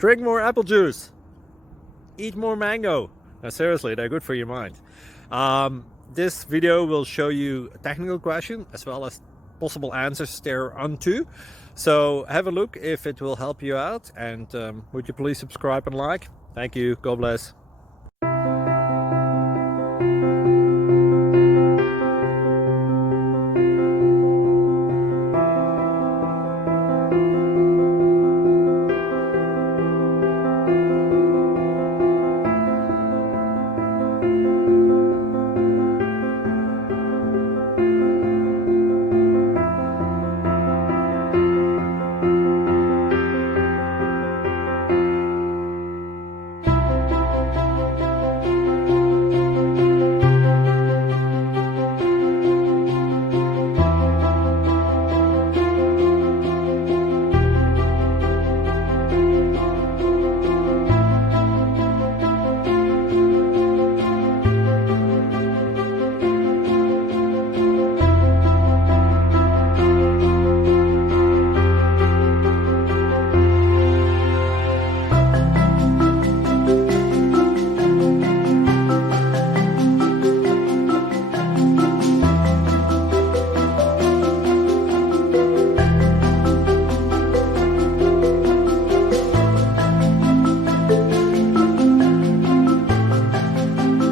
Drink more apple juice. Eat more mango. Now, seriously, they're good for your mind. This video will show you a technical question as well as possible answers thereunto. So have a look if it will help you out, and would you please subscribe and like? Thank you. God bless.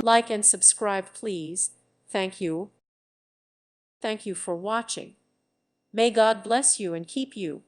Like and subscribe, please. Thank you. Thank you for watching. May God bless you and keep you.